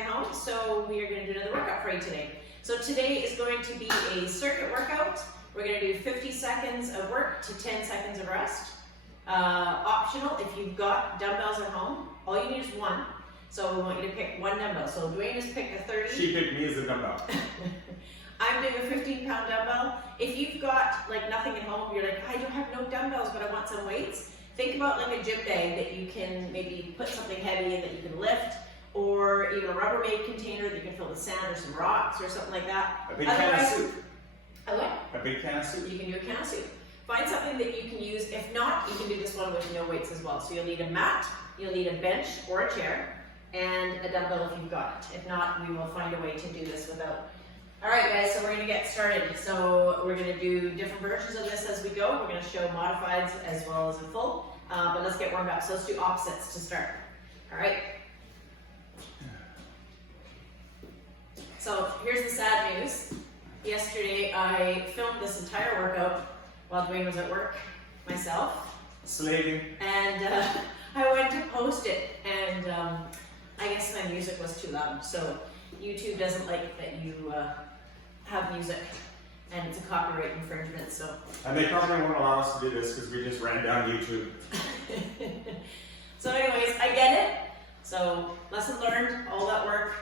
at home, so we are going to do another workout for you today. So today is going to be a circuit workout. We're going to do 50 seconds of work to 10 seconds of rest. Optional, if you've got dumbbells at home, all you need is one. So we want you to pick one dumbbell. So Dwayne has picked a 30. She picked me as a dumbbell. I'm doing a 15-pound dumbbell. If you've got like nothing at home, you're like, I don't have no dumbbells, but I want some weights. Think about like a gym bag that you can maybe put something heavy in that you can lift, or even a Rubbermaid container that you can fill with sand or some rocks or something like that. A big can of soup. A what? A big can of soup. You can do a can of soup. Find something that you can use. If not, you can do this one with no weights as well. So you'll need a mat, you'll need a bench or a chair, and a dumbbell if you've got it. If not, we will find a way to do this without. All right, guys, so we're going to get started. So we're going to do different versions of this as we go. We're going to show modifieds as well as a full, but let's get warmed up. So let's do opposites to start. All right. So here's the sad news. Yesterday, I filmed this entire workout while Dwayne was at work, myself. Slaving. And I went to post it, and I guess my music was too loud. So YouTube doesn't like that you have music, and it's a copyright infringement. So. And they probably won't allow us to do this because we just ran down YouTube. So anyways, I get it. So lesson learned, all that work.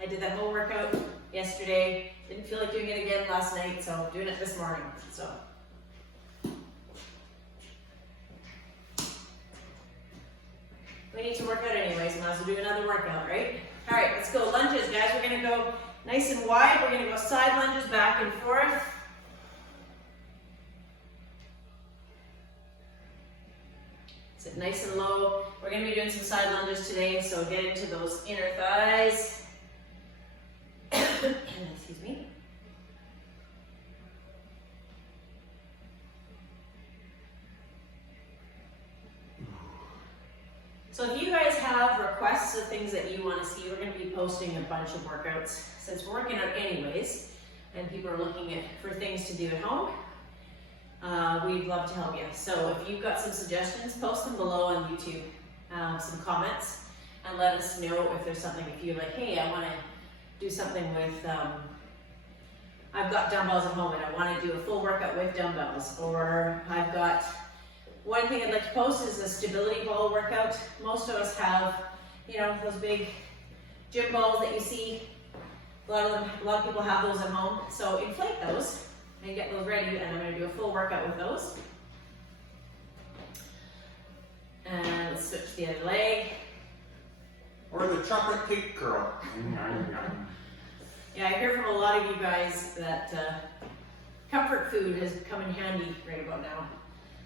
I did that whole workout yesterday. Didn't feel like doing it again last night, so I'm doing it this morning. So. We need to work out anyways, might as well do another workout, right? All right, let's go. Lunges, guys. We're gonna go nice and wide. We're gonna go side lunges back and forth. Sit nice and low. We're gonna be doing some side lunges today, so get into those inner thighs. Excuse me. So if you guys have requests of things that you want to see, we're going to be posting a bunch of workouts since we're working out anyways, and people are looking for things to do at home. We'd love to help you. So if you've got some suggestions, post them below on YouTube, some comments, and let us know if there's something. If you're like, hey, I want to do something with, I've got dumbbells at home and I want to do a full workout with dumbbells, or I've got. One thing I'd like to post is a stability ball workout. Most of us have, you know, those big gym balls that you see. A lot of people have those at home. So inflate those and get those ready, and I'm going to do a full workout with those. And let's switch to the other leg. Or the chocolate cake curl. Yeah, I hear from a lot of you guys that comfort food has come in handy right about now.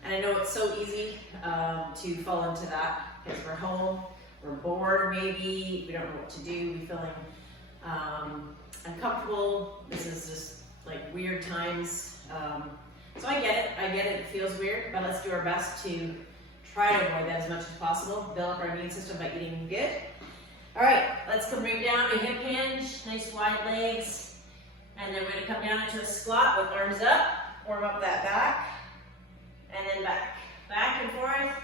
And I know it's so easy to fall into that because we're home, we're bored maybe, we don't know what to do, we're feeling uncomfortable. This is just like weird times. So I get it, it feels weird, but let's do our best to try to avoid that as much as possible, build up our immune system by eating good. All right, let's come bring down a hip hinge, nice wide legs, and then we're gonna come down into a squat with arms up, warm up that back. And then back and forth.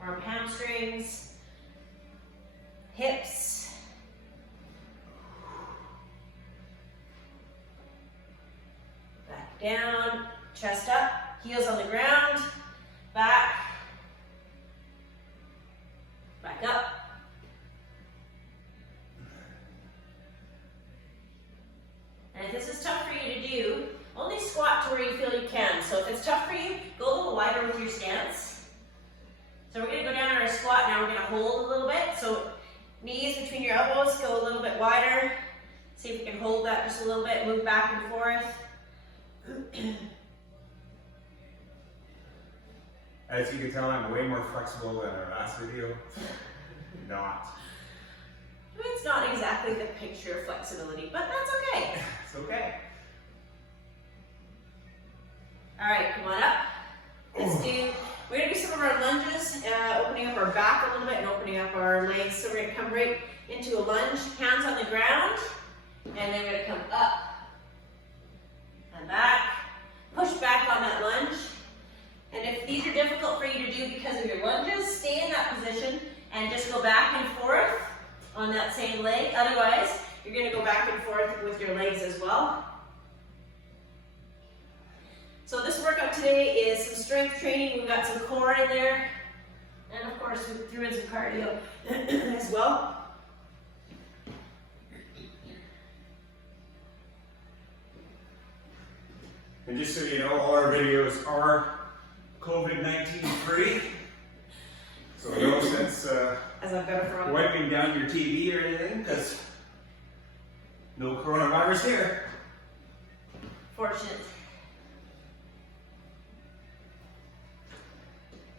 Arm hamstrings, hips. Back down, chest up, heels on the ground, back up. And if this is tough for you to do, only squat to where you feel you can. So if it's tough for you, go a little wider with your stance. So we're going to go down in our squat. Now we're going to hold a little bit. So knees between your elbows, go a little bit wider. See if we can hold that just a little bit. Move back and forth. As you can tell, I'm way more flexible than our last video. Not. It's not exactly the picture of flexibility, but that's okay. It's okay. All right, come on up. We're gonna do some of our lunges, opening up our back a little bit and opening up our legs. So we're gonna come right into a lunge, hands on the ground, and then we're gonna come up and back. Push back on that lunge. And if these are difficult for you to do because of your lunges, stay in that position and just go back and forth on on that same leg. Otherwise, you're going to go back and forth with your legs as well. So this workout today is some strength training. We've got some core in there. And of course, we threw in some cardio as well. And just so you know, all our videos are COVID-19 free. So no sense wiping down your TV or anything, because no coronavirus here. Fortunate.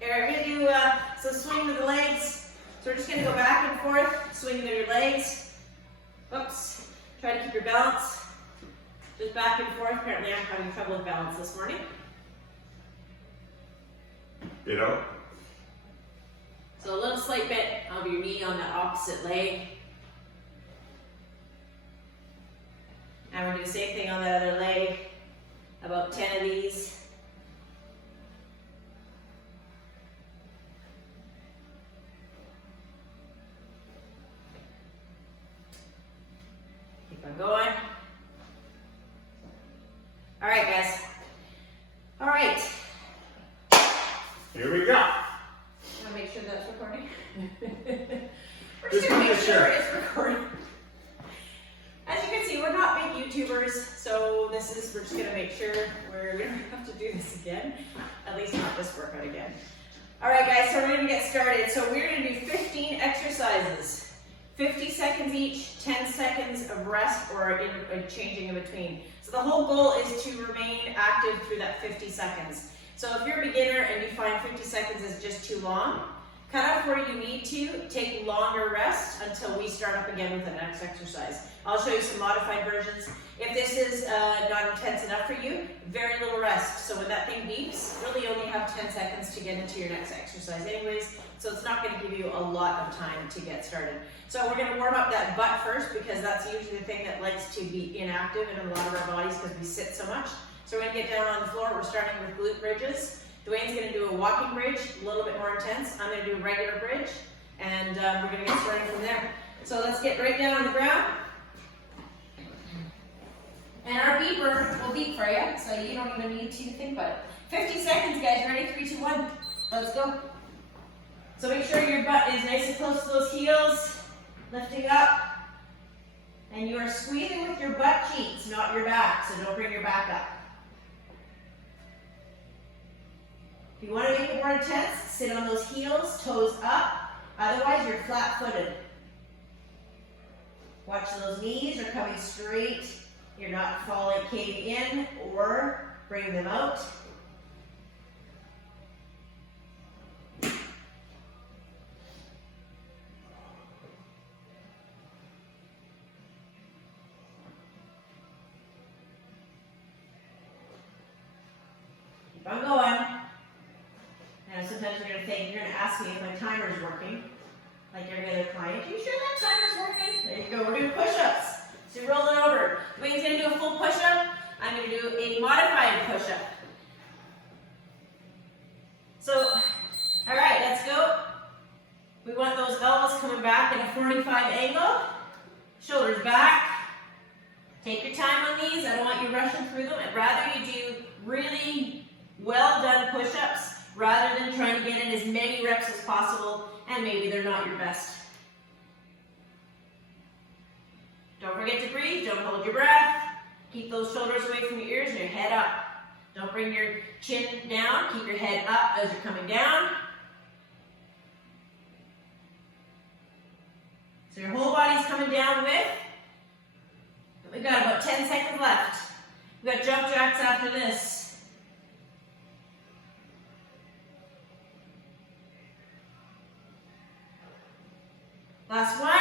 Alright, we're going to do some swing with the legs. So we're just going to go back and forth, swing with your legs. Oops. Try to keep your balance. Just back and forth. Apparently I'm having trouble with balance this morning. You know? So a little slight bit of your knee on the opposite leg. And we're going to do the same thing on the other leg. About 10 of these. Keep on going. All right, guys. All right. Here we go. Want to make sure that's recording? We're just Just going to make make sure sure. it's recording. As you can see, we're not big YouTubers, so we're just going to make sure we don't have to do this again. At least not this workout again. All right, guys, so we're going to get started. So we're going to do 15 exercises. 50 seconds each, 10 seconds of rest or changing in between. So the whole goal is to remain active through that 50 seconds. So if you're a beginner and you find 50 seconds is just too long, cut off where you need to, take longer rest until we start up again with the next exercise. I'll show you some modified versions. If this is not intense enough for you, very little rest. So when that thing beeps, really only have 10 seconds to get into your next exercise anyways, so it's not going to give you a lot of time to get started. So we're going to warm up that butt first because that's usually the thing that likes to be inactive in a lot of our bodies because we sit so much. So we're going to get down on the floor. We're starting with glute bridges. Dwayne's going to do a walking bridge, a little bit more intense. I'm going to do a regular bridge, and we're going to get started from there. So let's get right down on the ground. And our beeper will beep for you, so you don't even need to think about it. 50 seconds, guys. Ready? 3, 2, 1. Let's go. So make sure your butt is nice and close to those heels, lifting up. And you are squeezing with your butt cheeks, not your back, so don't bring your back up. If you want to make it more intense, sit on those heels, toes up. Otherwise, you're flat-footed. Watch those knees are coming straight. You're not falling, caving in, or bring them out. Keep on going. Now sometimes you're going to ask me if my timer's working, like every other client. Are you sure that timer's working? There you go. We're doing push-ups. So you're rolling over. Dwayne's going to do a full push-up. I'm going to do a modified push-up. So, all right, let's go. We want those elbows coming back in a 45 angle. Shoulders back. Take your time on these. I don't want you rushing through them. I'd rather you do really well done push-ups rather than trying to get in as many reps as possible and maybe they're not your best. Don't forget to breathe. Don't hold your breath. Keep those shoulders away from your ears and your head up. Don't bring your chin down. Keep your head up as you're coming down. So your whole body's coming down with. We've got about 10 seconds left. We've got jump jacks after this. Last one.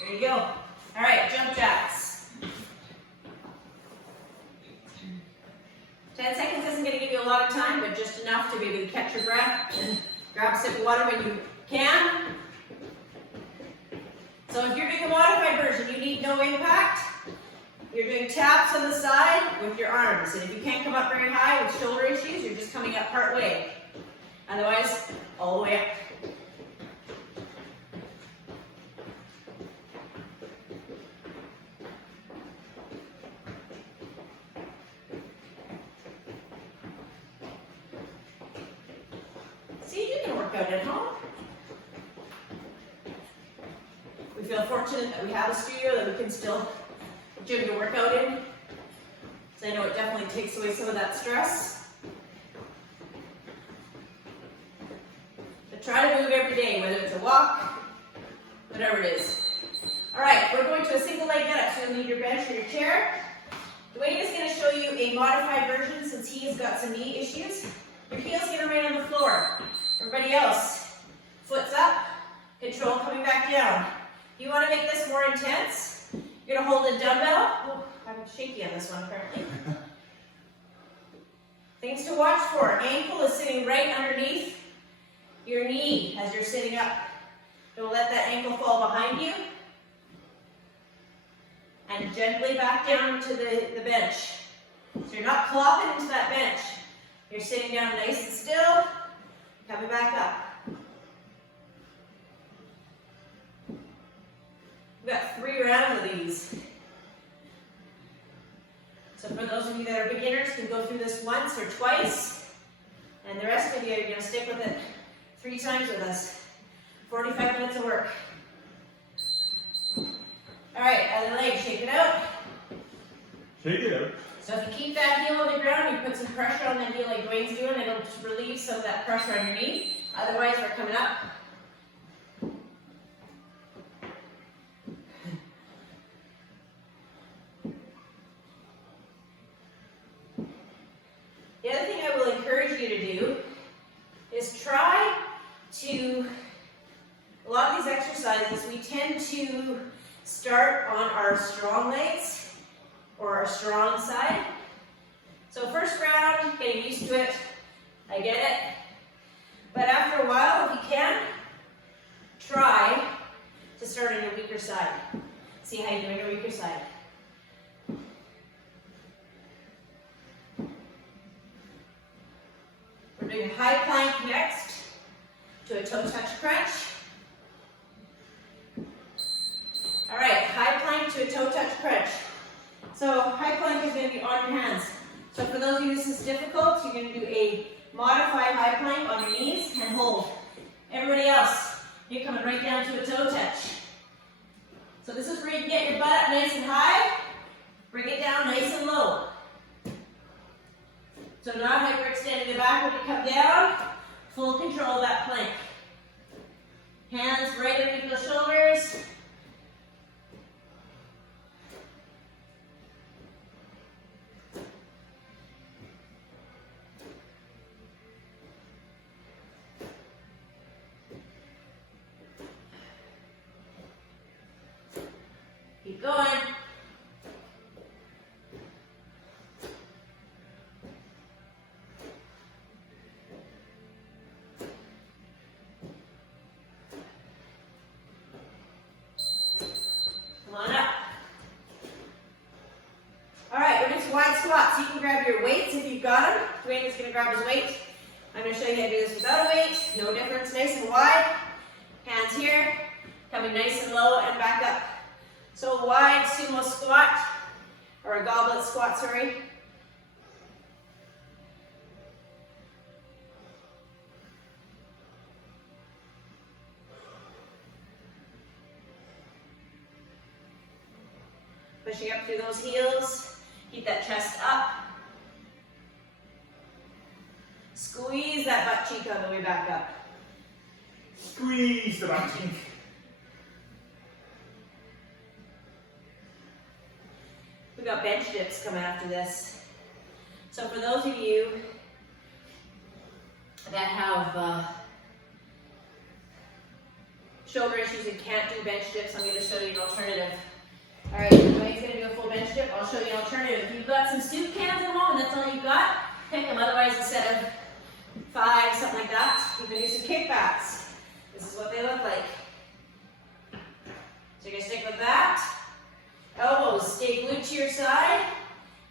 There you go. All right, jump jacks. 10 seconds isn't going to give you a lot of time, but just enough to be able to catch your breath and grab a sip of water when you can. So if you're doing a modified version, you need no impact. You're doing taps on the side with your arms. And if you can't come up very high with shoulder issues, you're just coming up part way. Otherwise, all the way up. workout at home. We feel fortunate that we have a studio that we can still gym to work out in. So I know it definitely takes away some of that stress. But try to move every day, whether it's a walk, whatever it is. All right, we're going to a single leg get up, so you'll need your bench or your chair. Dwayne is going to show you a modified version since he has got some knee issues. Your heel's going to remain on the floor. Everybody else, foot's up, control coming back down. If you want to make this more intense, you're going to hold a dumbbell. Oh, I'm shaky on this one apparently. Things to watch for. Ankle is sitting right underneath your knee as you're sitting up. Don't let that ankle fall behind you. And gently back down to the bench. So you're not clopping into that bench. You're sitting down nice and still, coming back up. We've got 3 rounds of these. So for those of you that are beginners, you can go through this once or twice. And the rest of you are going to stick with it 3 times with us. 45 minutes of work. All right, other leg, shake it out. Shake it out. So if you keep that heel on the ground, you put some pressure on that heel like Dwayne's doing, it'll relieve some of that pressure on your knee. Otherwise, we're coming up. The other thing I will encourage you to do is try to, a lot of these exercises, we tend to start on our strong legs or our strong side. So first round, getting used to it, I get it. But after a while, if you can, try to start on your weaker side. See how you do on your weaker side. We're doing a high plank next to a toe touch crunch. All right, high plank to a toe touch crunch. So high plank is going to be on your hands. So for those of you this is difficult, you're going to do a modified high plank on your knees and hold. Everybody else, you're coming right down to a toe touch. So this is where you can get your butt up nice and high, bring it down nice and low. So not hyperextending the back when you come down, full control of that plank. Hands right underneath the shoulders. Keep going. Come on up. All right, we're doing some wide squats. You can grab your weights if you've got them. Dwayne is going to grab his weight. I'm going to show you how to do this without a weight. No difference, nice and wide. Hands here, coming nice and low and back up. So a wide sumo squat, or a goblet squat, sorry. Pushing up through those heels, keep that chest up. Squeeze that butt cheek on the way back up. Squeeze the butt cheek. We've got bench dips coming after this. So for those of you that have shoulder issues and can't do bench dips, I'm going to show you an alternative. All right, Dwayne's going to do a full bench dip. I'll show you an alternative. If you've got some soup cans at home and that's all you've got, pick them. Otherwise, instead of 5, something like that, you can do some kickbacks. This is what they look like. So you're going to stick with that. Elbows stay glued to your side.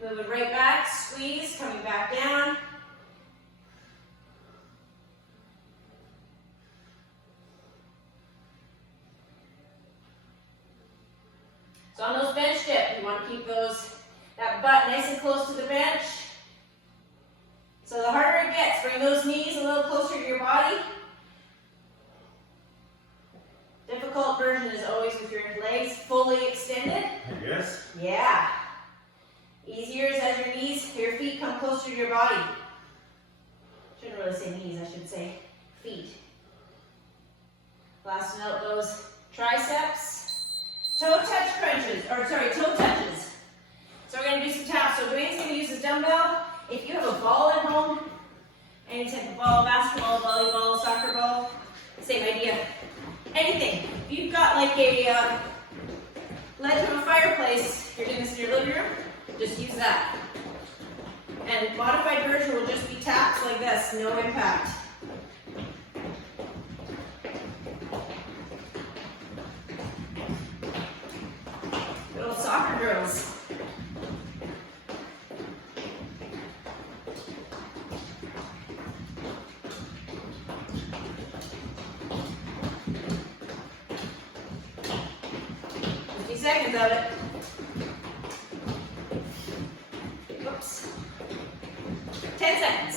Moving right back, squeeze, coming back down. So on those bench dips, you want to keep that butt nice and close to the bench. So the harder it gets, bring those knees a little closer to your body. difficult version is always with your legs fully extended. Yes. Yeah. Easier is as your feet come closer to your body. Shouldn't really say knees, I should say feet. Blasting out those triceps. Toe touch crunches, or sorry, toe touches. So we're going to do some taps. So Dwayne's going to use his dumbbell. If you have a ball at home, any type of ball, basketball, volleyball, soccer ball, same idea. Anything. If you've got like a ledge of a fireplace, you're doing this in your living room, just use that. And modified version will just be taps like this, no impact. Little soccer drills. Seconds of it. Whoops. 10 seconds.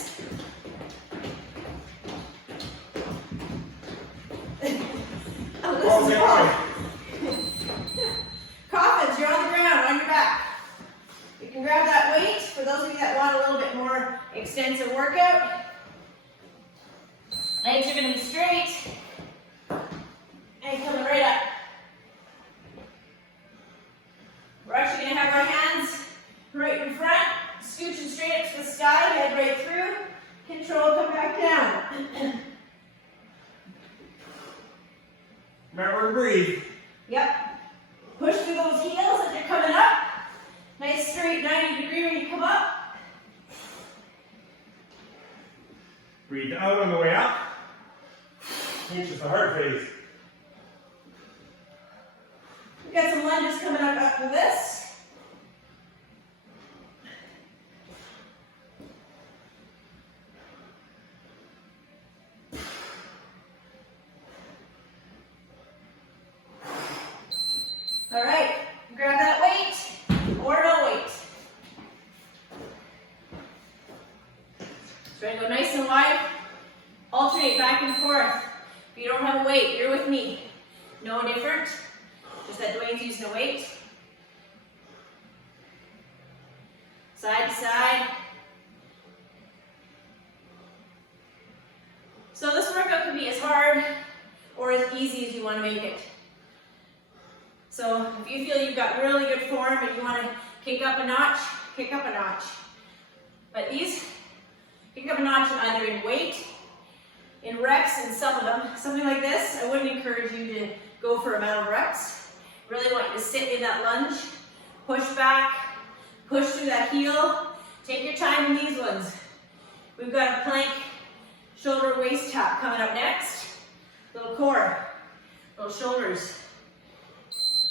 Coffins, you're on the ground, on your back. You can grab that weight for those of you that want a little bit more extensive workout. Legs are going to be straight. And coming right up. We're actually going to have our hands right in front, scooching straight up to the sky, head right through, control, come back down. Remember to breathe. Yep. Push through those heels as you're coming up. Nice straight 90 degree when you come up. Breathe out on the way up. Which is the hard phase. We've got some lunges coming up after this. All right, grab that weight or no weight. Try to go nice and wide. Alternate back and forth. If you don't have a weight, you're with me. No different. Just that Dwayne's using a weight. Side to side. So this workout can be as hard or as easy as you want to make it. So if you feel you've got really good form and you want to kick up a notch, kick up a notch. But these, kick up a notch either in weight, in reps, and some of them. Something like this, I wouldn't encourage you to go for amount of reps. Really want you to sit in that lunge, push back, push through that heel. Take your time in these ones. We've got a plank, shoulder, waist tap coming up next. Little core, little shoulders.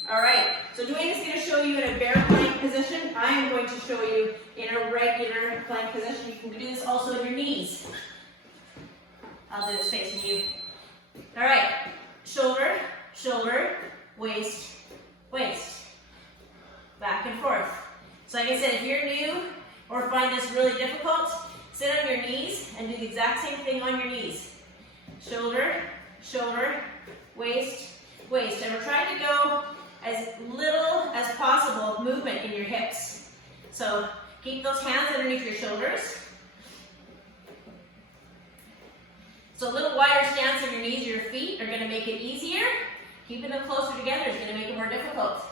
All right, so Dwayne is going to show you in a bear plank position. I am going to show you in a regular plank position. You can do this also in your knees. I'll do this facing you. All right, shoulder, shoulder, waist, waist. Back and forth. So like I said, if you're new or find this really difficult, sit on your knees and do the exact same thing on your knees. Shoulder, shoulder, waist, waist. And we're trying to go as little as possible movement in your hips. So keep those hands underneath your shoulders. So a little wider stance on your knees, your feet are going to make it easier. Keeping them closer together is going to make it more difficult.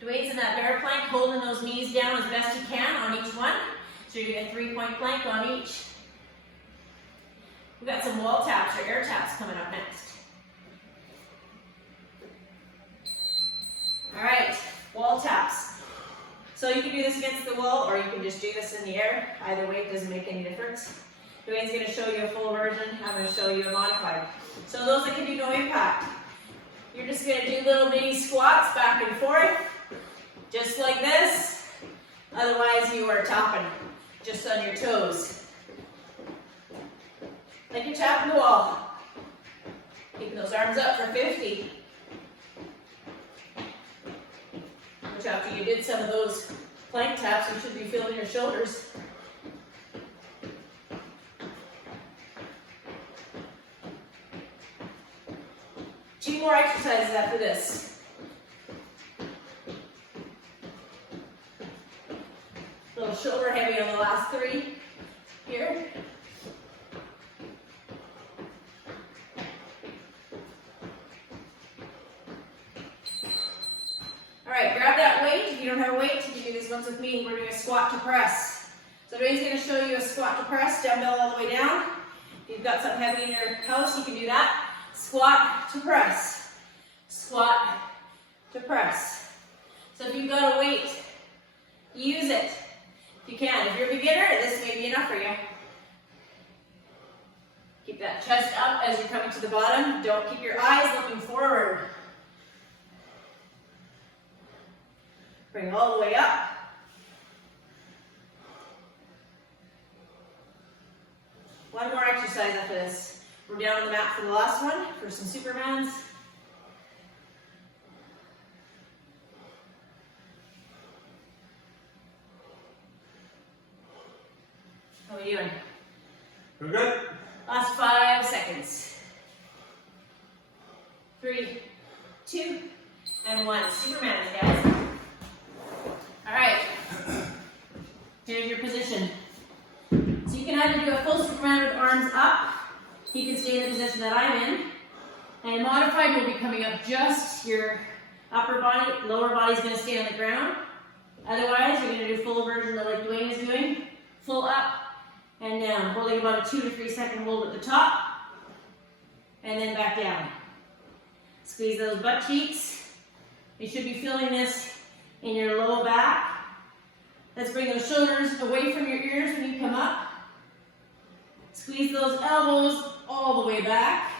Dwayne's in that bear plank, holding those knees down as best you can on each one. So you're going to get a 3-point plank on each. We've got some wall taps or air taps coming up next. All right, wall taps. So you can do this against the wall or you can just do this in the air. Either way, it doesn't make any difference. Dwayne's going to show you a full version. I'm going to show you a modified. So those that can do no impact, you're just going to do little mini squats back and forth, just like this. Otherwise, you are tapping just on your toes. Like you're tapping the wall. Keeping those arms up for 50. Which after you did some of those plank taps, you should be feeling your shoulders. Two more exercises after this. A little shoulder heavy on the last 3 here. All right, grab that weight. If you don't have a weight, you can do these ones with me. We're doing a squat to press. So Dwayne's going to show you a squat to press, dumbbell all the way down. If you've got something heavy in your house, you can do that. Squat to press. Squat to press. So if you've got a weight, use it. If you can. If you're a beginner, this may be enough for you. Keep that chest up as you're coming to the bottom. Don't keep your eyes looking forward. Bring it all the way up. One more exercise after this. We're down on the mat for the last one, for some Supermans. How are we doing? We're good. Last 5 seconds. 3, 2, and 1. Supermans, guys. All right. Here's your position. So you can either do a full Superman with arms up. You can stay in the position that I'm in. And modified will be coming up just your upper body, lower body's going to stay on the ground. Otherwise, you're going to do full version like Dwayne is doing. Full up and down. Holding about a 2 to 3 second hold at the top. And then back down. Squeeze those butt cheeks. You should be feeling this in your low back. Let's bring those shoulders away from your ears when you come up. Squeeze those elbows all the way back.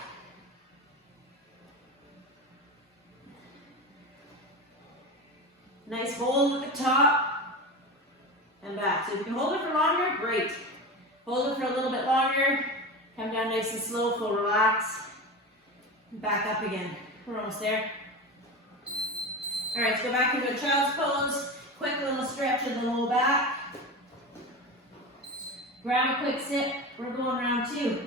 Nice hold at the top and back. So if you can hold it for longer, great. Hold it for a little bit longer. Come down nice and slow, full relax. Back up again. We're almost there. All right, let's go back into a child's pose. Quick little stretch of the low back. Grab a quick sit. We're going round 2.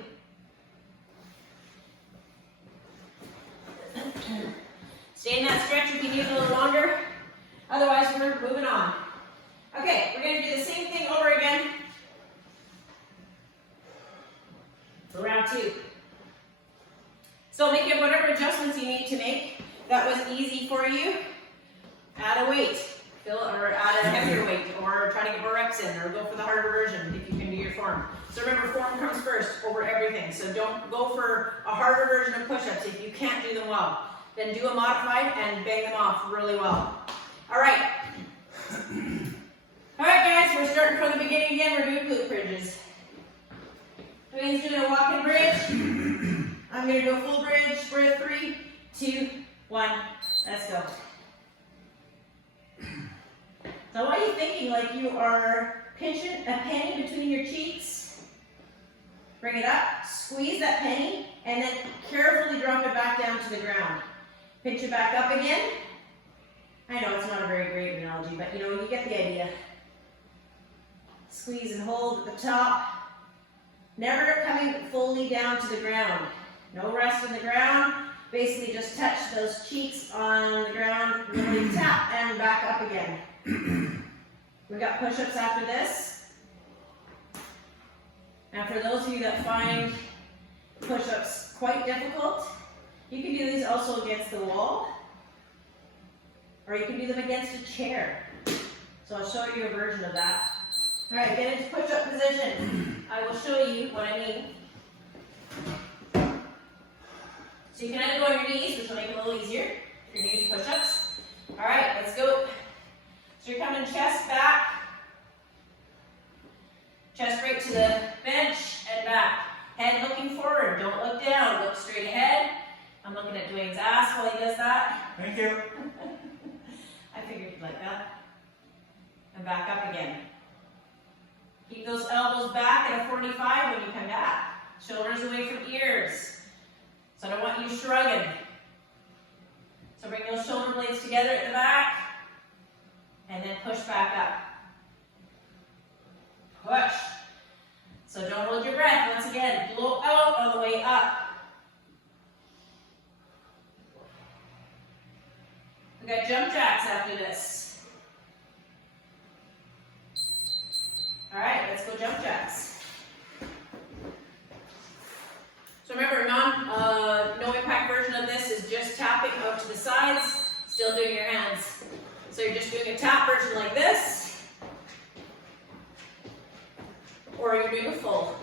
Stay in that stretch if you need a little longer. Otherwise, we're moving on. Okay, we're going to do the same thing over again for round 2. So make it whatever adjustments you need to make. That was easy for you. Add a weight. Or add a heavier weight, or try to get more reps in, or go for the harder version if you can do your form. So remember, form comes first over everything. So don't go for a harder version of push-ups if you can't do them well. Then do a modified and bang them off really well. All right. All right, guys, we're starting from the beginning again. We're doing glute bridges. Dwayne's doing a walking bridge. I'm going to go full bridge for 3, 2, 1. Let's go. So what are you thinking? Like you are pinching a penny between your cheeks. Bring it up, squeeze that penny, and then carefully drop it back down to the ground. Pinch it back up again. I know it's not a very great analogy, but you get the idea. Squeeze and hold at the top. Never coming fully down to the ground. No rest on the ground. Basically just touch those cheeks on the ground, really tap, and back up again. We got push-ups after this. And for those of you that find push-ups quite difficult, you can do these also against the wall, or you can do them against a chair. So I'll show you a version of that. All right, get into push-up position. I will show you what I mean. So you can either go on your knees, which will make it a little easier if you're going to use push-ups. All right, let's go. So you're coming chest back, chest right to the bench and back. Head looking forward, don't look down, look straight ahead. I'm looking at Dwayne's ass while he does that. Thank you. I figured you'd like that. And back up again. Keep those elbows back at a 45 when you come back. Shoulders away from ears. So I don't want you shrugging. So bring those shoulder blades together at the back. And then push back up. Push. So don't hold your breath. Once again, blow out on the way up. We got jump jacks after this. All right, let's go jump jacks. So remember, no impact version of this is just tapping out to the sides, still doing your hands. So you're just doing a tap version like this, or you're doing a full.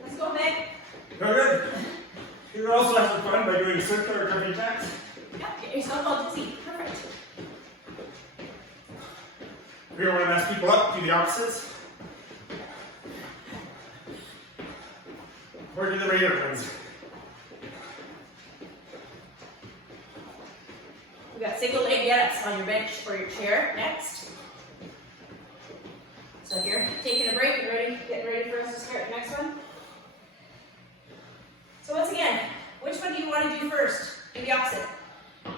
Let's go, Mick. Very good. You can also have some fun by doing circular jumping jacks. Yeah, get yourself all dizzy. Perfect. If you want to mess people up, do the opposites. Or do the regular ones. We got single leg get-ups on your bench or your chair next. So if you're taking a break and getting ready for us to start the next one. So once again, which one do you want to do first? Do the opposite. All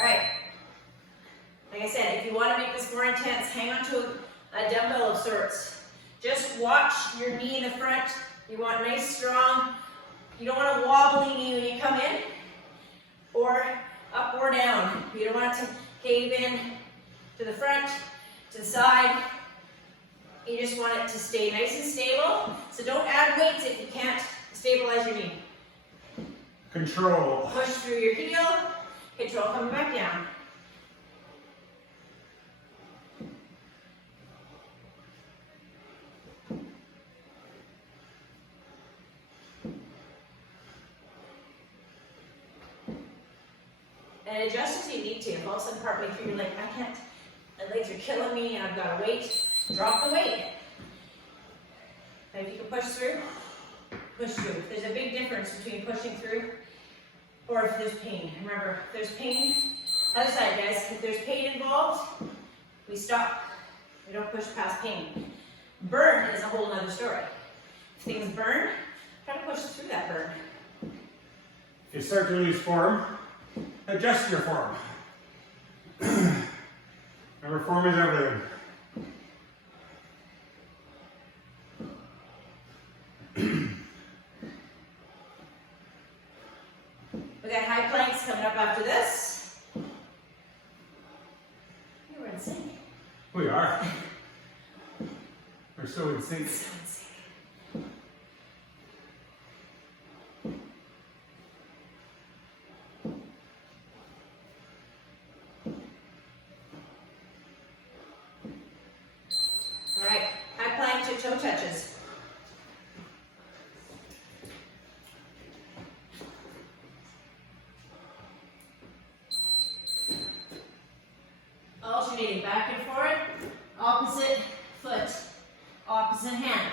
right. Like I said, if you want to make this more intense, hang on to a dumbbell of sorts. Just watch your knee in the front. You want nice, strong. You don't want a wobbly knee when you come in, or up or down. You don't want it to cave in to the front, to the side. You just want it to stay nice and stable. So don't add weights if you can't stabilize your knee. Control. Push through your heel. Control coming back down. And adjust as you need to. If all of a sudden partway through you're like, I can't, my legs are killing me and I've got to wait, drop the weight. And if you can push through, push through. There's a big difference between pushing through or if there's pain. Remember, if there's pain, other side guys, if there's pain involved, we stop. We don't push past pain. Burn is a whole other story. If things burn, try to push through that burn. If you start to lose form, adjust your form. Remember, form is everything. We got high planks coming up after this. We're in sync. We are. We're so in sync. So in sync. All right, high plank to toe touches. Alternating back and forward, opposite foot, opposite hand.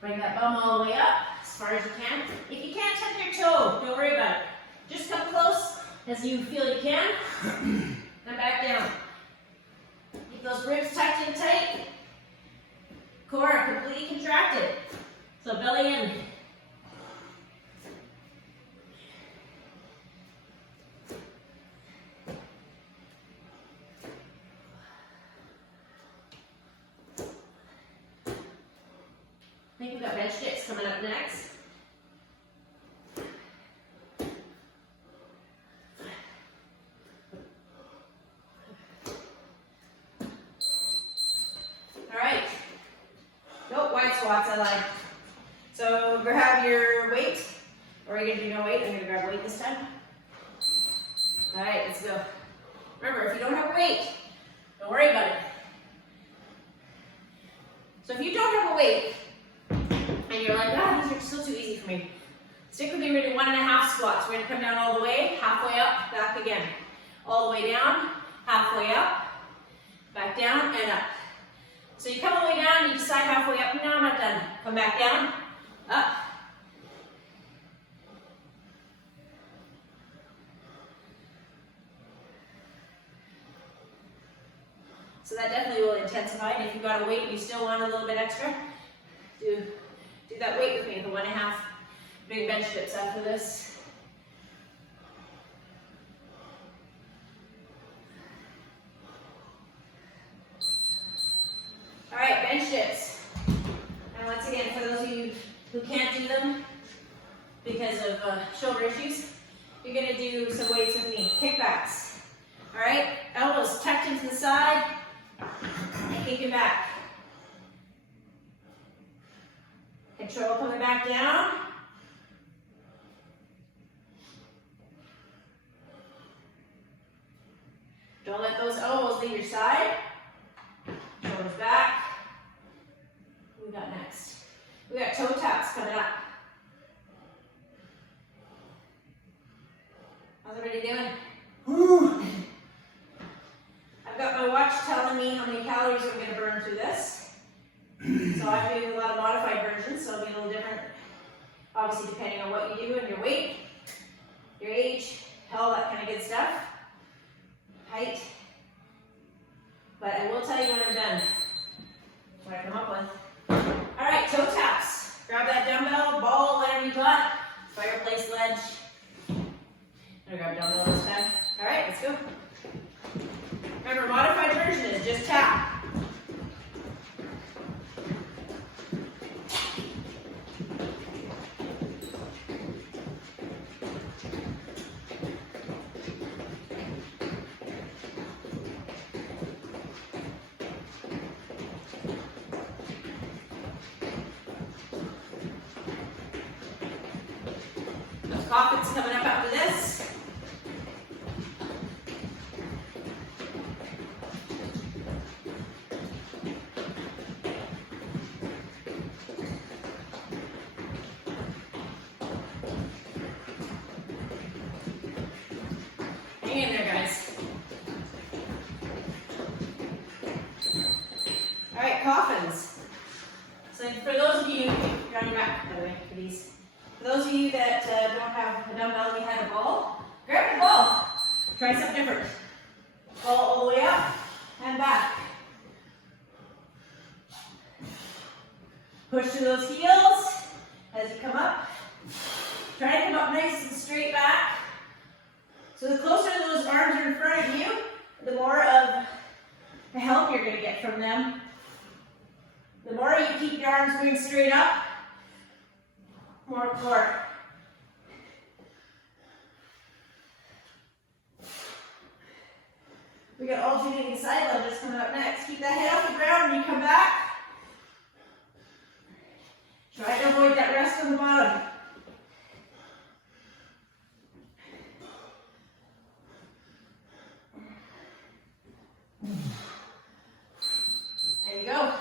Bring that bum all the way up as far as you can. If you can't touch your toe, don't worry about it. Just come close as you feel you can, and back down. Keep those ribs tucked in tight. Core completely contracted. So belly in. I think we've got bench dips coming up next. All right. Nope, wide squats I like. So grab your weight, or are you gonna do no weight? I'm gonna grab weight this time. All right, let's go. Remember, if you don't have a weight, don't worry about it. So if you don't have a weight, and you're like, ah, these are still too easy for me. Stick with me, we're gonna do 1.5 squats. We're gonna come down all the way, halfway up, back again. All the way down, halfway up, back down, and up. So you come all the way down, you decide halfway up, no, I'm not done. Come back down, up. So that definitely will intensify, and if you've got a weight and you still want a little bit extra, do that weight with me, the 1.5 big bench dips after this. because of shoulder issues, you're gonna do some weights with me, kickbacks. All right, elbows tucked into the side, and kicking back. Control coming back down. Don't let those elbows leave your side. Shoulders back. What we got next? We got toe taps coming up. How's everybody doing? Woo. I've got my watch telling me how many calories I'm going to burn through this. So I'm doing a lot of modified versions, so it'll be a little different, obviously depending on what you do and your weight, your age, all that kind of good stuff, height. But I will tell you when I'm done, what I come up with. All right, toe taps. Grab that dumbbell, ball, whatever you got, fireplace ledge. I'm gonna grab dumbbell this time. All right, let's go. Remember, modified version is just tap. Those coffins coming up after this. Hang in there, guys. All right, coffins. So for those of you, you're on your back, by the way, for these. For those of you that don't have a dumbbell and you have a ball, grab the ball. Try something different. Ball all the way up and back. Push to those heels as you come up. Try to come up nice and straight back. So the closer those arms are in front of you, the more of the help you're going to get from them. The more you keep your arms moving straight up, more core. We got alternating side lunges coming up next. Keep that head off the ground when you come back. Try to avoid that rest on the bottom. There you go.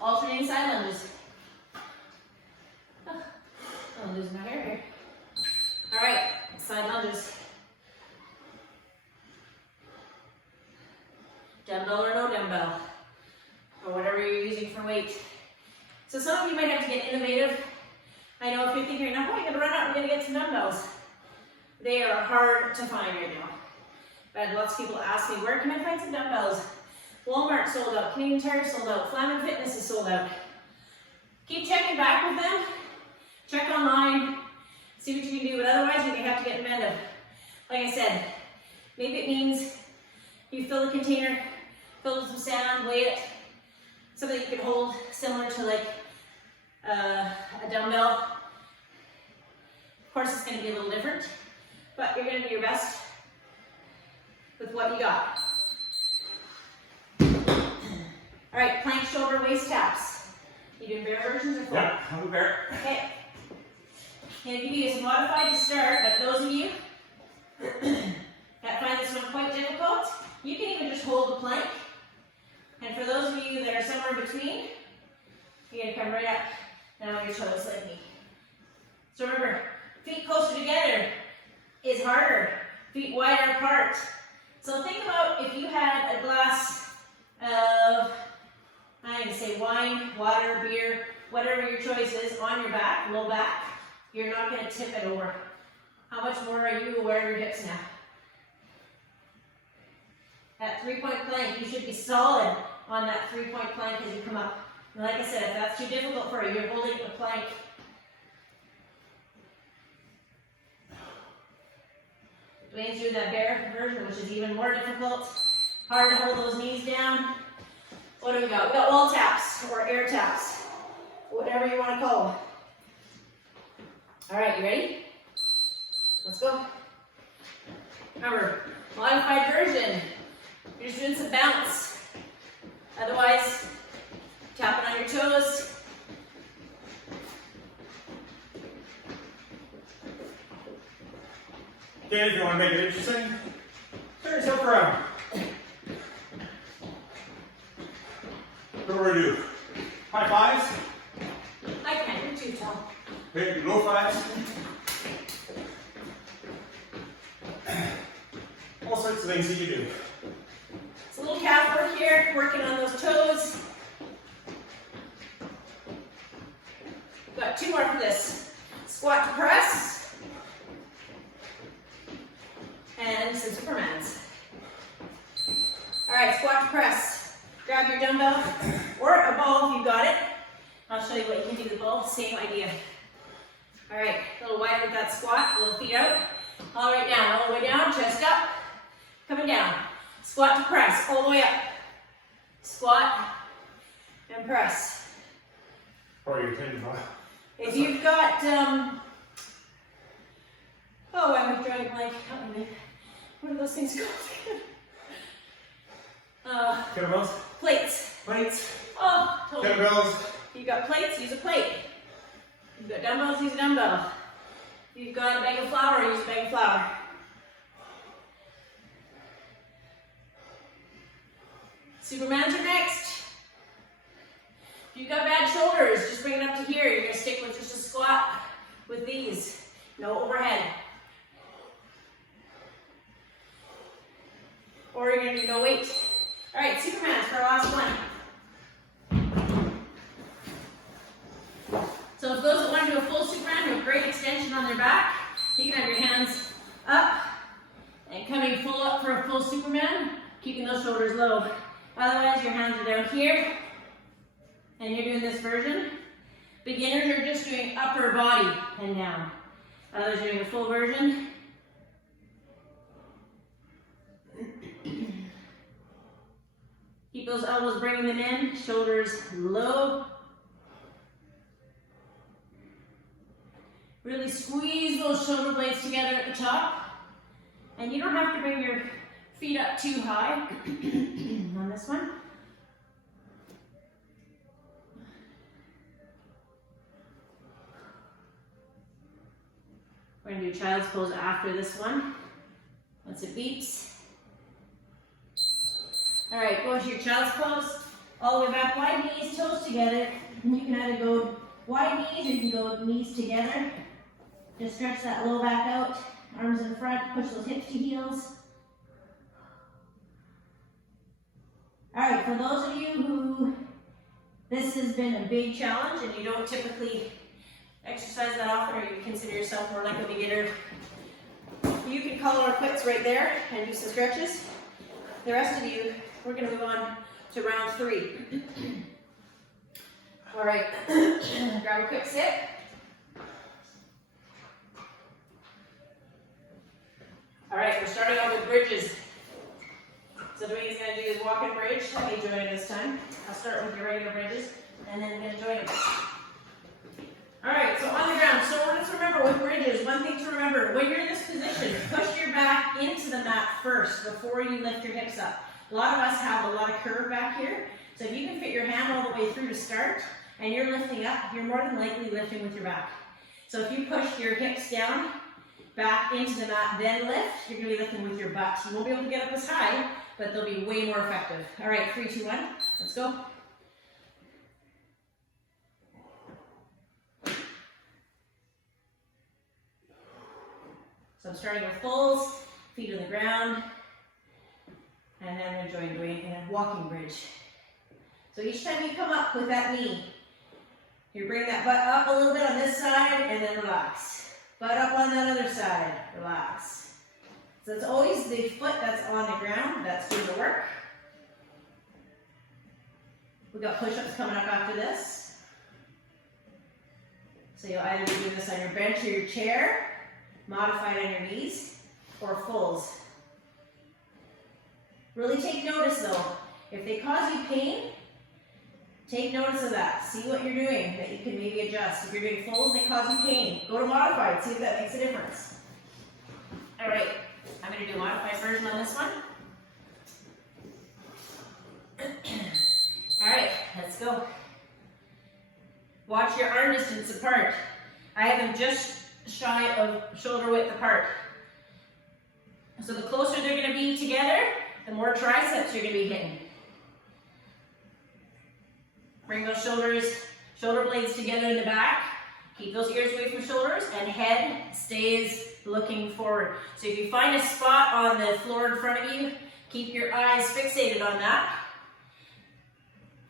Alternating side lunges. Oh, I'm losing my hair here. All right, side lunges. Dumbbell or no dumbbell, or whatever you're using for weight. So some of you might have to get innovative. I know if you're thinking, now, oh, I'm going to run out, I'm going to get some dumbbells. They are hard to find right now. But I had lots of people ask me, where can I find some dumbbells? Walmart sold out, Canadian Tire sold out, Flamin' Fitness is sold out. Keep checking back with them. Check online, see what you can do, but otherwise you're going to have to get inventive. Like I said, maybe it means you fill the container, fill it with some sand, weigh it, something you can hold similar to like a dumbbell. Of course it's going to be a little different, but you're going to do your best with what you got. All right, plank, shoulder, waist taps. You doing bear versions or full? Yeah, I'm a bear. Okay. I'm going to give you this modified to start, but those of you that find this one quite difficult, you can even just hold the plank. And for those of you that are somewhere between, you're going to come right up now on your toes like me. So remember, feet closer together is harder. Feet wider apart. So think about if you had a glass of, I'm going to say wine, water, beer, whatever your choice is, on your back, low back, you're not going to tip it over. How much more are you aware of your hips now? That 3-point plank, you should be solid on that 3-point plank as you come up. And like I said, if that's too difficult for you, you're holding the plank. Dwayne's doing that bear version, which is even more difficult. Hard to hold those knees down. What do we got? We got wall taps or air taps, whatever you want to call them. All right, you ready? Let's go. Remember, modified version. You're just doing some bounce. Otherwise, tapping on your toes. Okay, if you want to make it interesting, turn yourself around. What we're gonna do? High fives? I can't, you're too tall. Okay, low fives. All sorts of things that you do. It's a little calf work here, working on those toes. Got two more for this. Squat to press. And some Supermans. All right, squat to press. Grab your dumbbell or a ball if you've got it. I'll show you what you can do with the ball, same idea. All right, a little wide with that squat, little feet out. All right, down, all the way down, chest up, coming down. Squat to press, all the way up. Squat and press. Or your pin bar. If you've got, oh, I'm drawing a blank. Help me, man. What are those things called? Kettlebells? Plates. Plates? Oh, totally. Kettlebells? You've got plates, use a plate. You've got dumbbells, use a dumbbell. You've got a bag of flour, use a bag of flour. Supermans are next. If you've got bad shoulders, just bring it up to here. You're going to stick with just a squat with these. No overhead. Or you're going to do no weight. All right, Supermans for our last one. So if those that want to do a full Superman with great extension on their back, you can have your hands up and coming full up for a full Superman, keeping those shoulders low. Otherwise, your hands are down here, and you're doing this version. Beginners are just doing upper body and down. Others are doing a full version. Keep those elbows, bringing them in, shoulders low. Really squeeze those shoulder blades together at the top. And you don't have to bring your feet up too high on this one. We're going to do child's pose after this one, once it beeps. All right, go into your child's pose, all the way back, wide knees, toes together. And you can either go wide knees or you can go knees together. Just stretch that low back out, arms in front, push those hips to heels. All right, for those of you who this has been a big challenge and you don't typically exercise that often, or you consider yourself more like a beginner, you can call our quits right there and do some stretches. The rest of you, we're going to move on to round 3. All right, grab a quick sit. All right, we're starting off with bridges. So what he's going to do is walk and bridge. Let me join this time. I'll start with your regular bridges, and then I'm going to join them. All right, so on the ground. So let's remember with bridges, one thing to remember, when you're in this position, push your back into the mat first before you lift your hips up. A lot of us have a lot of curve back here. So if you can fit your hand all the way through to start, and you're lifting up, you're more than likely lifting with your back. So if you push your hips down, back into the mat, then lift, you're going to be lifting with your butt. You won't be able to get up as high, but they'll be way more effective. All right, 3, 2, 1, let's go. So I'm starting with fulls, feet on the ground, and then I'm going to join in a walking bridge. So each time you come up with that knee, you bring that butt up a little bit on this side, and then relax. Butt up on that other side, relax. So it's always the foot that's on the ground that's doing the work. We've got push-ups coming up after this. So you'll either be doing this on your bench or your chair, modified on your knees, or fulls. Really take notice though. If they cause you pain, take notice of that. See what you're doing that you can maybe adjust. If you're doing fulls and they cause you pain, go to modified, see if that makes a difference. All right, I'm gonna do a modified version on this one. All right, let's go. Watch your arm distance apart. I have them just shy of shoulder width apart. So the closer they're gonna be together, the more triceps you're gonna be hitting. Bring those shoulder blades together in the back. Keep those ears away from shoulders, and head stays looking forward. So if you find a spot on the floor in front of you, keep your eyes fixated on that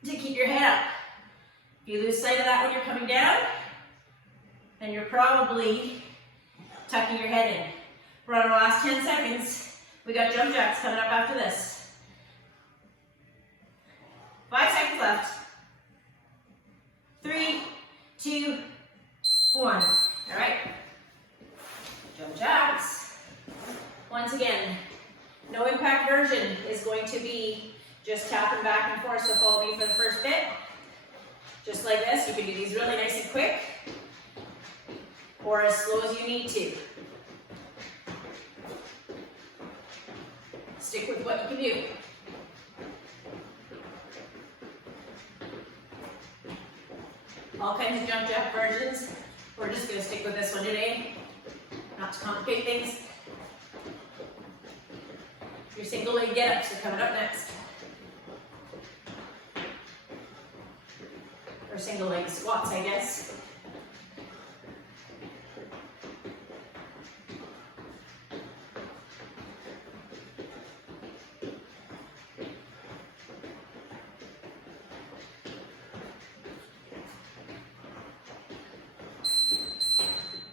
to keep your head up. If you lose sight of that when you're coming down, then you're probably tucking your head in. We're on our last 10 seconds. We got jump jacks coming up after this. 5 seconds left. 3, 2, 1. All right. Jump jacks. Once again, no impact version is going to be just tapping back and forth. So follow me for the first bit. Just like this. You can do these really nice and quick, or as slow as you need to. Stick with what you can do. All kinds of jump jack versions. We're just going to stick with this one today, not to complicate things. Your single leg get-ups are coming up next. Or single leg squats, I guess.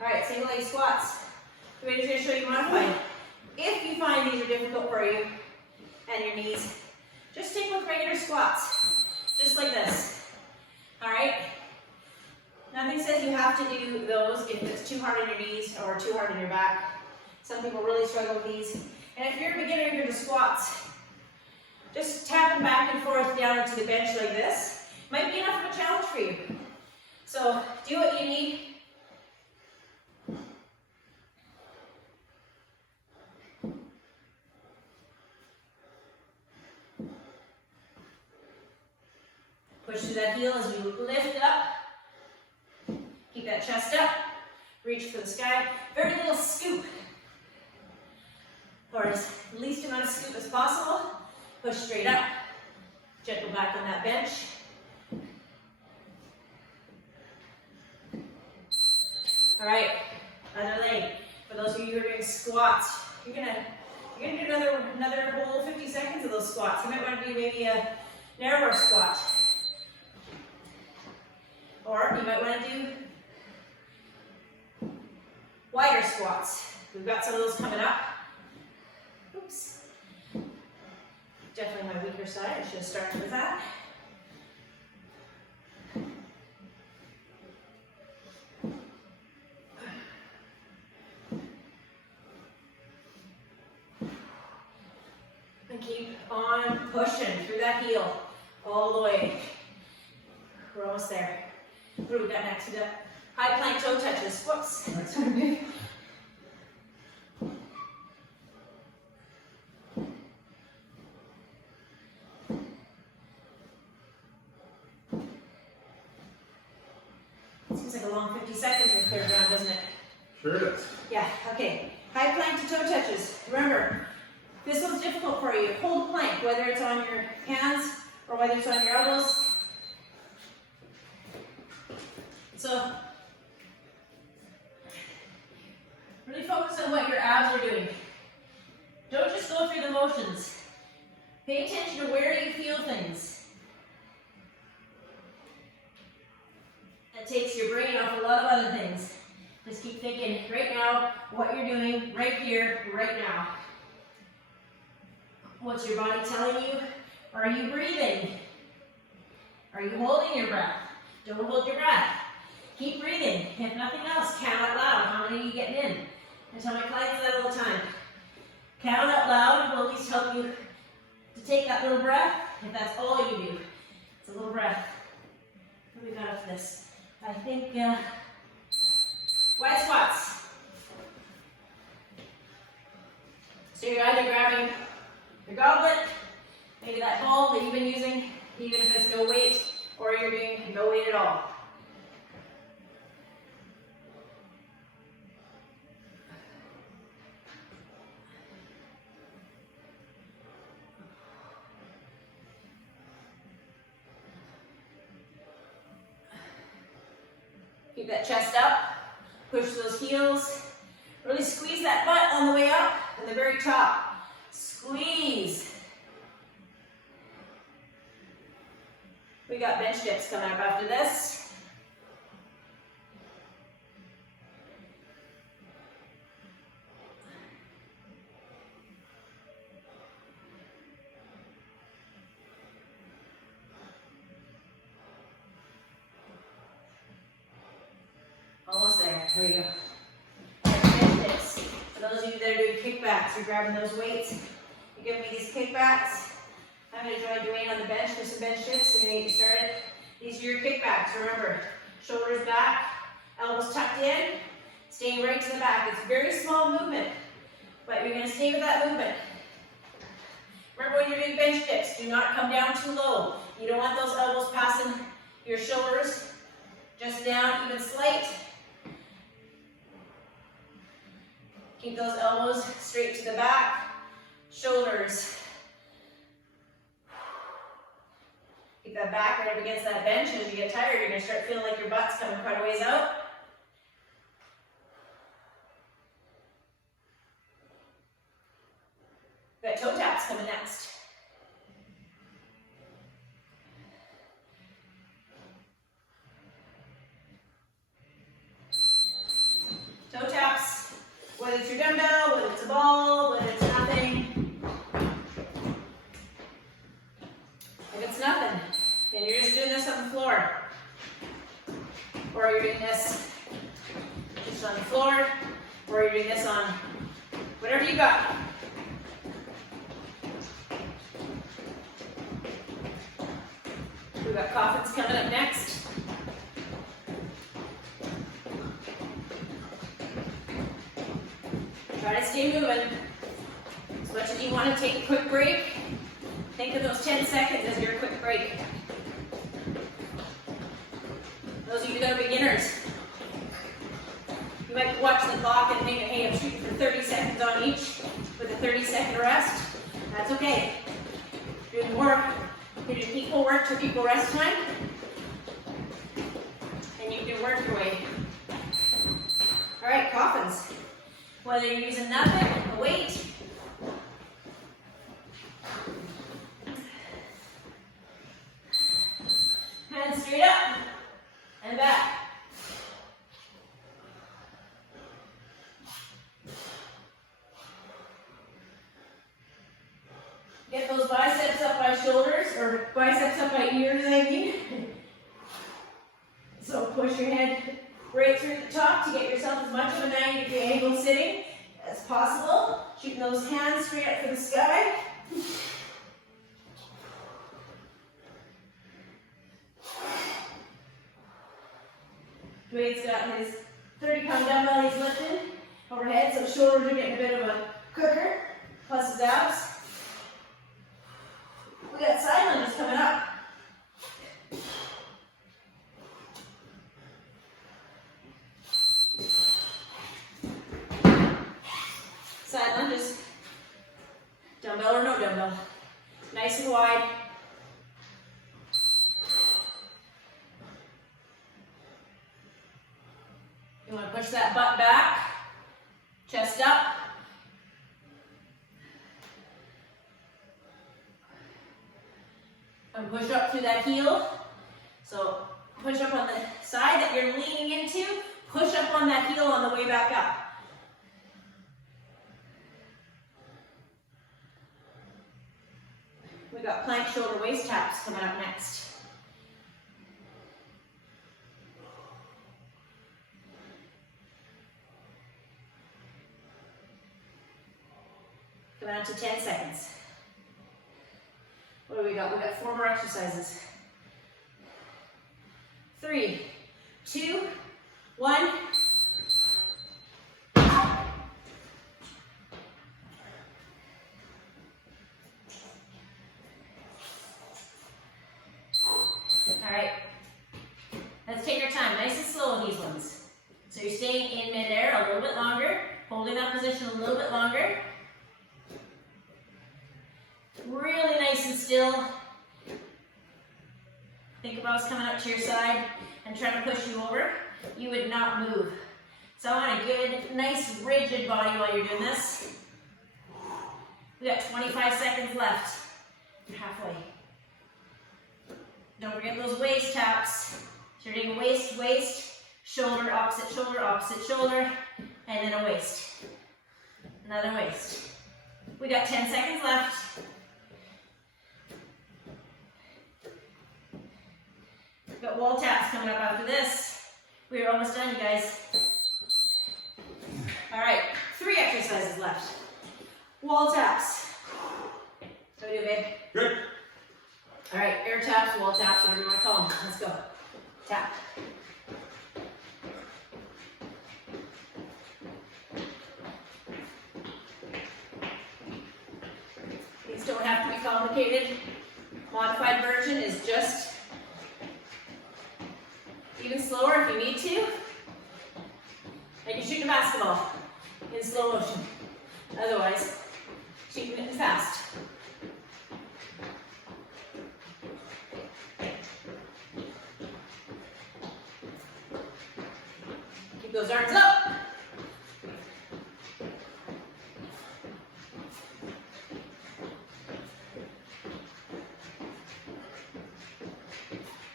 Alright, single leg squats. We're just going to show you modified. If you find these are difficult for you and your knees, just stick with regular squats, just like this. Alright? Nothing says you have to do those if it's too hard on your knees or too hard on your back. Some people really struggle with these. And if you're a beginner here to squats, just tapping back and forth down into the bench like this might be enough of a challenge for you. So do what you need. Push through that heel as we lift up. Keep that chest up. Reach for the sky. Very little scoop. Or as least amount of scoop as possible. Push straight up. Gentle back on that bench. All right, other leg. For those of you who are doing squats, you're gonna do another whole 50 seconds of those squats. You might want to do maybe a narrower squat. Or you might want to do wider squats. We've got some of those coming up. Oops. Definitely my weaker side. I should have started with that. And keep on pushing through that heel all the way. We're almost there. What do we got next? We got high plank toe touches. Whoops. That's kind of big. Seems like a long 50 seconds with clear ground, doesn't it? Sure does. Yeah, okay. High plank to toe touches. Remember, this one's difficult for you. Hold the plank, whether it's on your hands or whether it's on your elbows. So, really focus on what your abs are doing. Don't just go through the motions. Pay attention to where you feel things. That takes your brain off a lot of other things. Just keep thinking right now what you're doing right here, right now. What's your body telling you? Are you breathing? Are you holding your breath? Don't hold your breath. Keep breathing. If nothing else, count out loud. How many are you getting in? I tell my clients that all the time. Count out loud will at least help you to take that little breath, if that's all you do. It's a little breath. What do we got up to this? I think wide squats. So you're either grabbing your goblet, maybe that ball that you've been using, even if it's no weight, or you're doing no weight at all. Keep that chest up, push those heels, really squeeze that butt on the way up and the very top. Squeeze. We got bench dips coming up after this. Almost there. Here we go. Bench dips. For those of you that are doing kickbacks, you're grabbing those weights. You're giving me these kickbacks. I'm going to join Dwayne on the bench with some bench dips. I'm going to get you started. These are your kickbacks. Remember, shoulders back, elbows tucked in, staying right to the back. It's a very small movement, but you're going to stay with that movement. Remember when you're doing bench dips, do not come down too low. You don't want those elbows passing your shoulders. Just down, even slight. Keep those elbows straight to the back. Shoulders. Keep that back right up against that bench. As you get tired, you're going to start feeling like your butt's coming quite a ways out. We've got toe taps coming next. Toe taps, whether it's your dumbbell, whether it's a ball, whether it's nothing. If it's nothing, then you're just doing this on the floor. Or you're doing this just on the floor, or you're doing this on whatever you got. We've got coffins coming up next. Try to stay moving. As much as you want to take a quick break, think of those 10 seconds as your quick break. Those of you that are beginners, you might be watching the clock and thinking, hey, I'm shooting for 30 seconds on each with a 30-second rest. That's okay. You're doing work. You're doing equal work for equal rest time. And you can work your way. All right, coffins. Whether you're using nothing, a weight, hands straight up and back. Get those biceps up by shoulders, or biceps up by ears, I mean. So push your head right through the top to get yourself as much of a 90-degree angle sitting as possible. Shooting those hands straight up for the sky. Dwayne's got his 30-pound dumbbell he's lifting overhead, so shoulders are getting a bit of a cooker, plus his abs. We got side lunges coming up. Side lunges, dumbbell or no dumbbell, nice and wide. You want to push that butt back, chest up. And push up through that heel. So push up on the side that you're leaning into, push up on that heel on the way back up. We got plank shoulder waist taps coming up next. Coming out to 10 seconds. What do we got? We got 4 more exercises. 3, 2, 1. All right, let's take our time, nice and slow on these ones. So you're staying in midair a little bit longer, holding that position a little bit longer. Really nice and still. Think if I was coming up to your side and trying to push you over, you would not move. So I want a good, nice, rigid body while you're doing this. We got 25 seconds left. You're halfway. Don't forget those waist taps. So you're doing waist, waist, shoulder, opposite shoulder, and then a waist. Another waist. We got 10 seconds left. We've got wall taps coming up after this. We are almost done, you guys. All right, 3 exercises left. Wall taps. How do we do, babe? Good. All right, air taps, wall taps, whatever you want to call them. Let's go. Tap. These don't have to be complicated. Modified version is just even slower if you need to. Like you're shooting a basketball in slow motion. Otherwise, shooting it fast. Keep those arms up.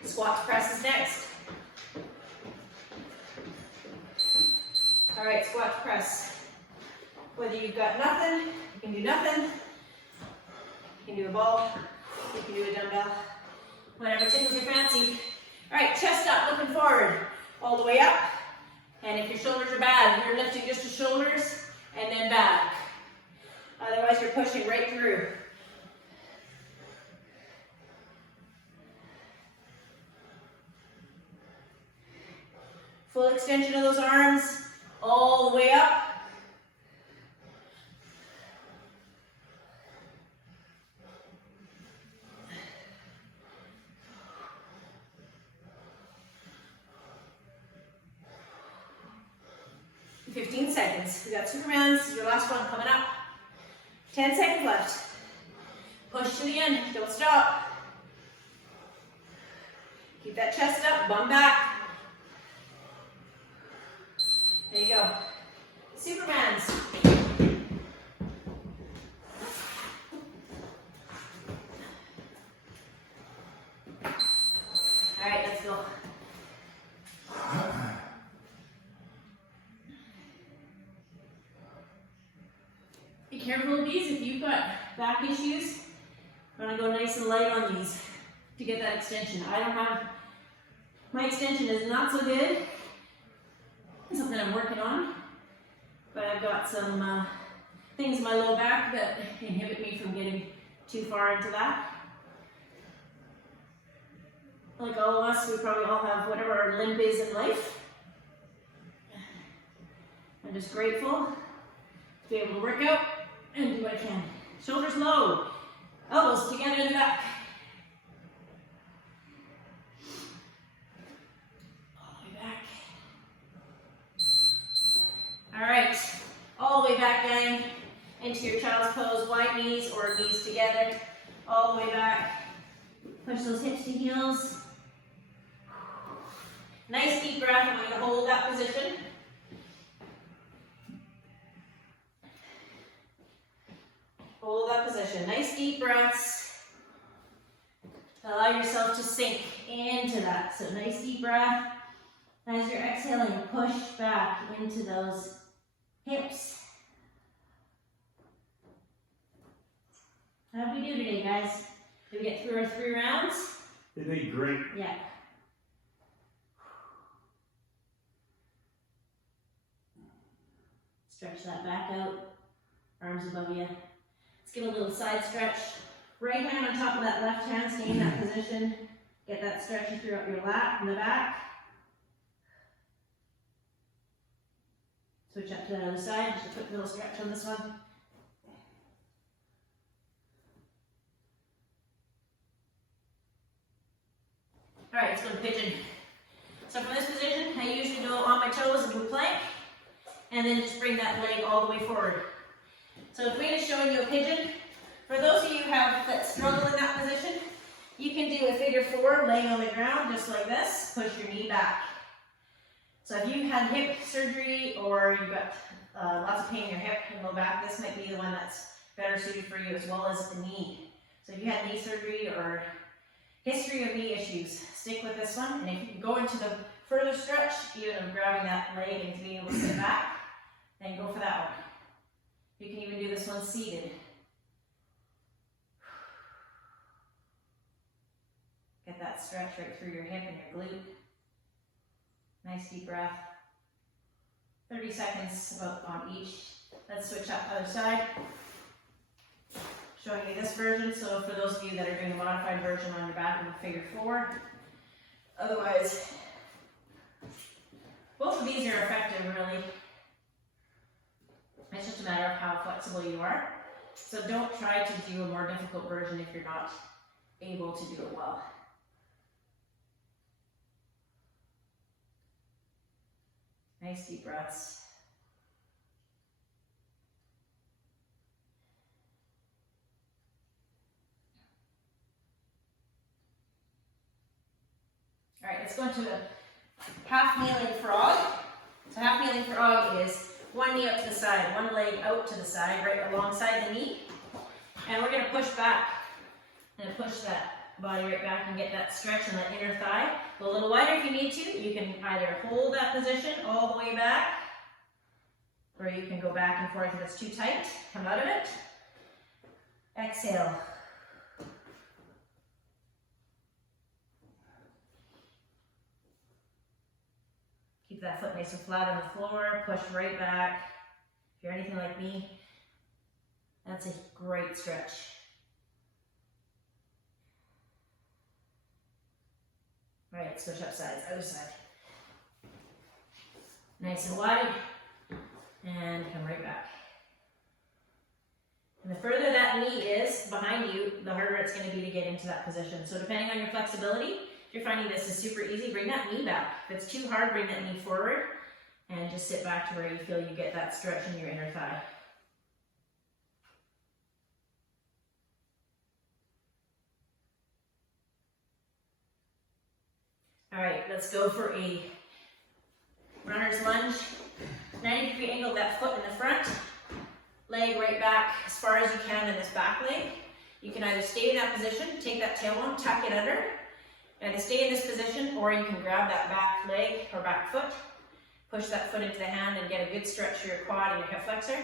Squat to press is next. All right, squat to press. Whether you've got nothing, you can do nothing. You can do a ball, you can do a dumbbell, whatever tickles your fancy. All right, chest up, looking forward, all the way up. And if your shoulders are bad, you're lifting just the shoulders and then back. Otherwise, you're pushing right through. Full extension of those arms, all the way up. $15 seconds. We got Supermans. This is your last one coming up. 10 seconds left. Push to the end. Don't stop. Keep that chest up. Bum back. There you go. Supermans. All right, let's go. Be careful of these. If you've got back issues, I'm going to go nice and light on these to get that extension. I don't have, my extension is not so good. It's something I'm working on, but I've got some things in my low back that inhibit me from getting too far into that. Like all of us, we probably all have whatever our limp is in life. I'm just grateful to be able to work out and do what I can. Shoulders low, elbows together in the back. All the way back. All right, all the way back, gang, into your child's pose, wide knees or knees together, all the way back. Push those hips to heels. Nice deep breath. I'm going to hold that position. Hold that position. Nice deep breaths. Allow yourself to sink into that. So nice deep breath. As you're exhaling, push back into those hips. How did we do today, guys? Did we get through our 3 rounds? They did great. Yeah. Stretch that back out. Arms above you. Let's give a little side stretch. Right hand on top of that left hand, stay in that position. Get that stretching throughout your lat and the back. Switch up to the other side, just a quick little stretch on this one. All right, let's go to pigeon. So from this position, I usually go on my toes and do a plank, and then just bring that leg all the way forward. So Queen is showing you a pigeon. For those of you that struggle in that position, you can do a figure 4 laying on the ground just like this. Push your knee back. So if you had hip surgery or you've got lots of pain in your hip and low back, this might be the one that's better suited for you, as well as the knee. So if you had knee surgery or history of knee issues, stick with this one. And if you can go into the further stretch, even of grabbing that leg and being able to sit back, then go for that one. You can even do this one seated. Get that stretch right through your hip and your glute. Nice deep breath. 30 seconds about on each. Let's switch up other side. Showing you this version, so for those of you that are doing the modified version on your back in the figure 4. Otherwise, both of these are effective, really. It's just a matter of how flexible you are. So don't try to do a more difficult version if you're not able to do it well. Nice deep breaths. All right, let's go into a half kneeling frog. So half kneeling frog is one knee up to the side, one leg out to the side, right alongside the knee. And we're gonna push back and push that body right back and get that stretch on that inner thigh. Go a little wider if you need to. You can either hold that position all the way back, or you can go back and forth if it's too tight. Come out of it. Exhale. Keep that foot nice and flat on the floor. Push right back. If you're anything like me, that's a great stretch. All right, switch up sides, other side. Nice and wide, and come right back. And the further that knee is behind you, the harder it's going to be to get into that position. So depending on your flexibility, if you're finding this is super easy, bring that knee back. If it's too hard, bring that knee forward, and just sit back to where you feel you get that stretch in your inner thigh. All right, let's go for a runner's lunge. 90-degree angle, that foot in the front, leg right back as far as you can in this back leg. You can either stay in that position, take that tailbone, tuck it under, and stay in this position, or you can grab that back leg or back foot, push that foot into the hand and get a good stretch for your quad and your hip flexor.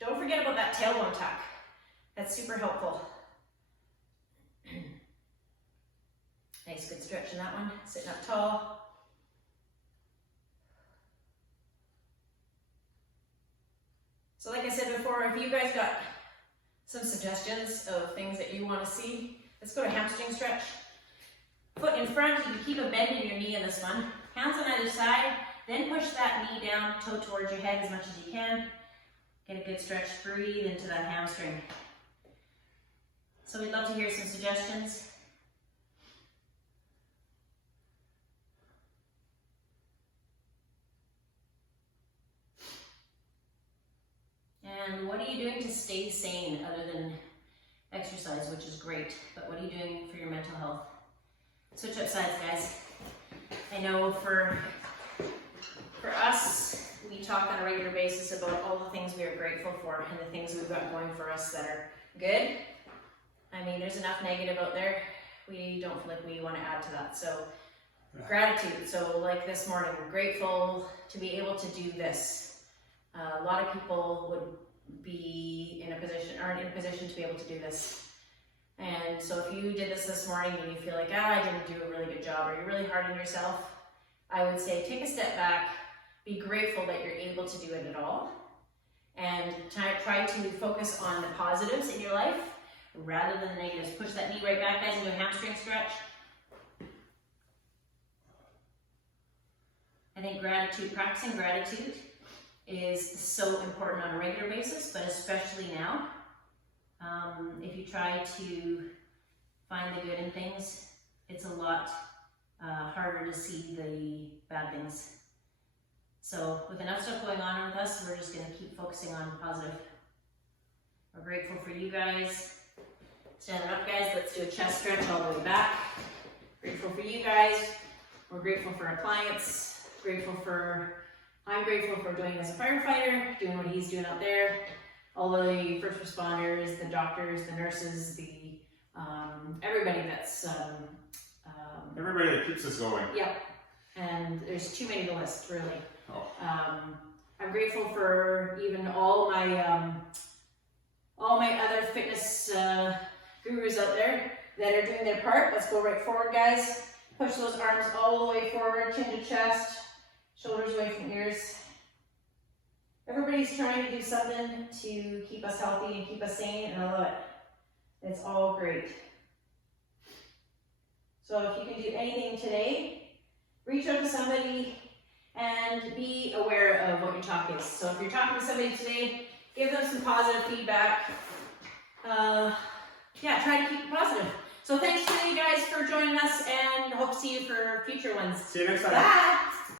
Don't forget about that tailbone tuck. That's super helpful. Nice, good stretch in that one. Sitting up tall. So like I said before, if you guys got some suggestions of things that you want to see, let's go to hamstring stretch. Foot in front, you can keep a bend in your knee in this one. Hands on either side, then push that knee down, toe towards your head as much as you can. Get a good stretch, breathe into that hamstring. So we'd love to hear some suggestions. And what are you doing to stay sane other than exercise, which is great, but what are you doing for your mental health? Switch up sides, guys. I know for us, we talk on a regular basis about all the things we are grateful for and the things we've got going for us that are good. I mean, there's enough negative out there. We don't feel like we want to add to that. So gratitude. So like this morning, we're grateful to be able to do this. A lot of people would be aren't in a position to be able to do this. And so if you did this morning and you feel like, I didn't do a really good job, or you're really hard on yourself, I would say take a step back, be grateful that you're able to do it at all, and try to focus on the positives in your life rather than the negatives. Push that knee right back, guys, into a hamstring stretch. I think gratitude, practicing gratitude is so important on a regular basis, but especially now. If you try to find the good in things, it's a lot harder to see the bad things. So with enough stuff going on with us, we're just going to keep focusing on positive. We're grateful for you guys. Standing up, guys. Let's do a chest stretch all the way back. Grateful for you guys. We're grateful for our clients. I'm grateful for doing as a firefighter, doing what he's doing out there. All the first responders, the doctors, the nurses, the everybody that's everybody that keeps us going. Yep. And there's too many to list, really. Oh. I'm grateful for even all my other fitness gurus out there that are doing their part. Let's go right forward, guys. Push those arms all the way forward, chin to chest, shoulders away from ears. Everybody's trying to do something to keep us healthy and keep us sane, and I love it. It's all great. So if you can do anything today, reach out to somebody and be aware of what your talk is. So if you're talking to somebody today, give them some positive feedback. Yeah, try to keep it positive. So thanks to you guys for joining us, and hope to see you for future ones. See you next time. Bye.